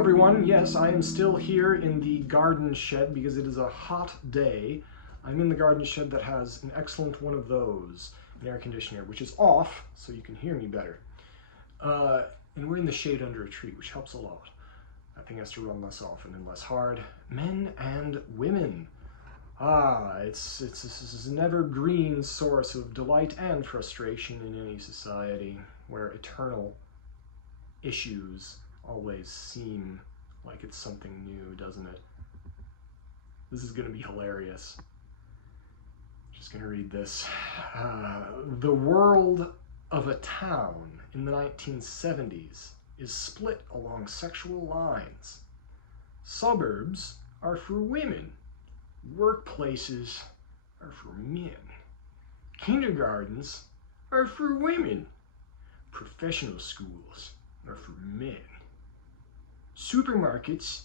everyone. Yes, I am still here in the garden shed because it is a hot day. I'm in the garden shed that has an excellent one of those, an air conditioner, which is off so you can hear me better. And we're in the shade under a tree, which helps a lot. That thing has to run less often and less hard. Men and women. It's an evergreen source of delight and frustration in any society where eternal issues always seem like it's something new, doesn't it? This is going to be hilarious. Just going to read this. The world of a town in the 1970s is split along sexual lines. Suburbs are for women. Workplaces are for men. Kindergartens are for women. Professional schools are for men. Supermarkets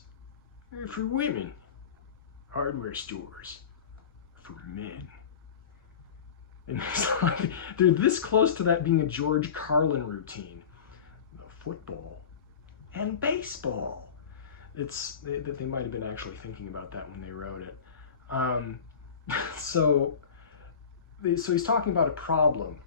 are for women. Hardware stores are for men. And it's like, they're this close to that being a George Carlin routine. Football and baseball. They might have been actually thinking about that when they wrote it. So he's talking about a problem.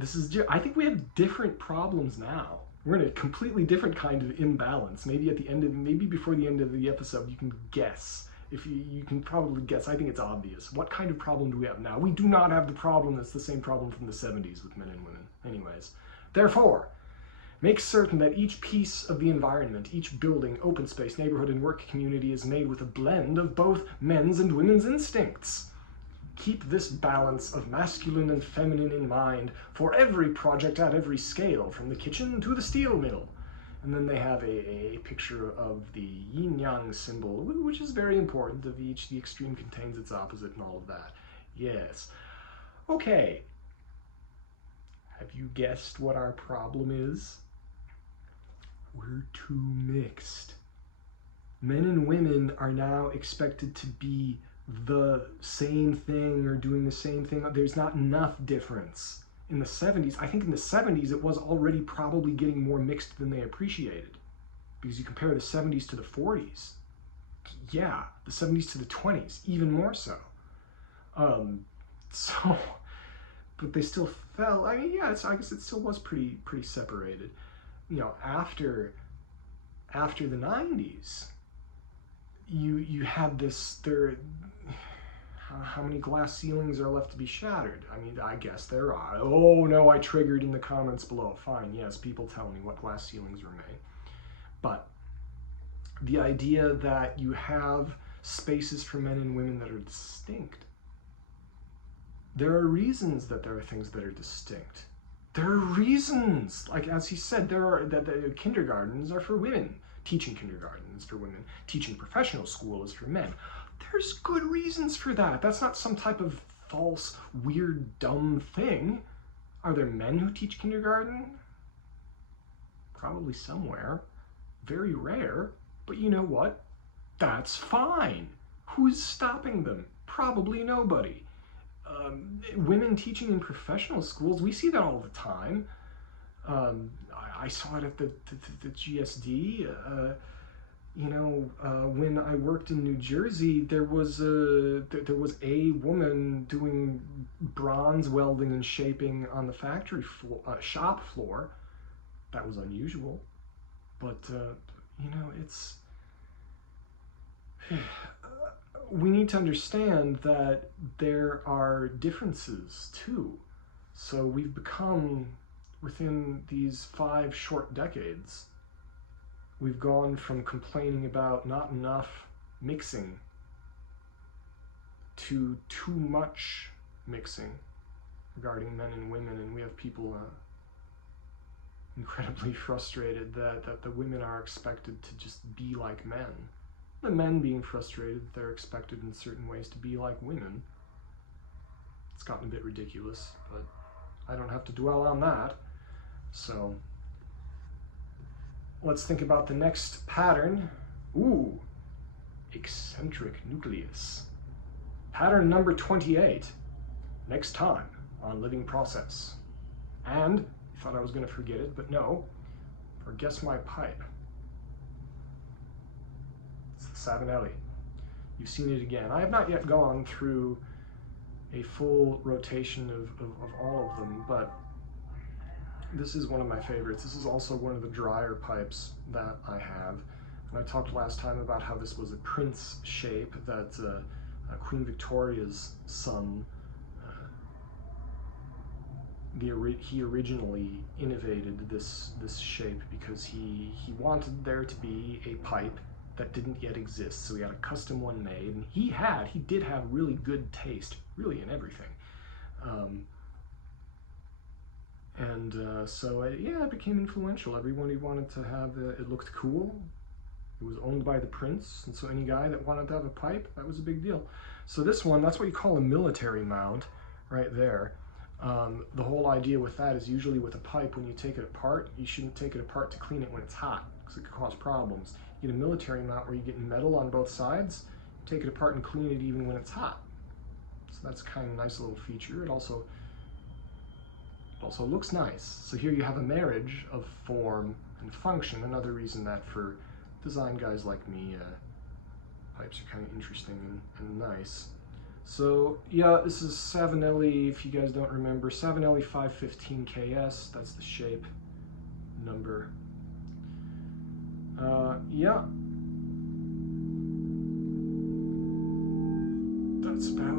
I think we have different problems now. We're in a completely different kind of imbalance. Maybe before the end of the episode, you can guess. If you can probably guess, I think it's obvious. What kind of problem do we have now? We do not have the problem that's the same problem from the 70s with men and women. Anyways, therefore, make certain that each piece of the environment, each building, open space, neighborhood, and work community is made with a blend of both men's and women's instincts. Keep this balance of masculine and feminine in mind for every project at every scale, from the kitchen to the steel mill. And then they have a picture of the yin-yang symbol, which is very important. Of each, the extreme contains its opposite and all of that. Yes. Okay. Have you guessed what our problem is? We're too mixed. Men and women are now expected to be the same thing or doing the same thing. There's not enough difference. In the 70s, I think in the 70s it was already probably getting more mixed than they appreciated. Because you compare the 70s to the 40s. Yeah, the 70s to the 20s, even more so. But they still fell, I mean, yeah, I guess it still was pretty separated. You know, after the 90s, you had this, how many glass ceilings are left to be shattered? I mean, I guess there are. Oh no, I triggered in the comments below. Fine, yes, people tell me what glass ceilings were made. But the idea that you have spaces for men and women that are distinct. There are reasons that there are things that are distinct. There are reasons, like as he said, that the kindergartens are for women. Teaching kindergarten is for women. Teaching professional school is for men. There's good reasons for that. That's not some type of false, weird, dumb thing. Are there men who teach kindergarten? Probably somewhere. Very rare. But you know what? That's fine. Who's stopping them? Probably nobody. Women teaching in professional schools, we see that all the time. I saw it at the GSD. When I worked in New Jersey, there was a woman doing bronze welding and shaping on the factory floor, shop floor. That was unusual, but it's. We need to understand that there are differences too. So we've become, within these 5 short decades, we've gone from complaining about not enough mixing to too much mixing regarding men and women, and we have people incredibly frustrated that the women are expected to just be like men. The men being frustrated that they're expected in certain ways to be like women. It's gotten a bit ridiculous, but I don't have to dwell on that. So let's think about the next pattern. Ooh, eccentric nucleus. Pattern number 28. Next time on Living Process. And you thought I was going to forget it, but no. For Guess My Pipe. Savinelli. You've seen it again. I have not yet gone through a full rotation of all of them, but this is one of my favorites. This is also one of the drier pipes that I have. And I talked last time about how this was a Prince shape that Queen Victoria's son, he originally innovated this shape because he wanted there to be a pipe that didn't yet exist. So he had a custom one made, and he did have really good taste, really in everything. Yeah, it became influential. Everybody wanted to have it looked cool. It was owned by the prince, and so any guy that wanted to have a pipe, that was a big deal. So this one, that's what you call a military mount, right there. The whole idea with that is usually with a pipe, when you take it apart, you shouldn't take it apart to clean it when it's hot, because it could cause problems. You get a military mount where you get metal on both sides, take it apart and clean it even when it's hot. So that's kind of a nice little feature. It also looks nice. So here you have a marriage of form and function. Another reason that for design guys like me, pipes are kind of interesting and nice. So yeah, this is Savinelli, if you guys don't remember, Savinelli 515KS, that's the shape number. Yeah, that's about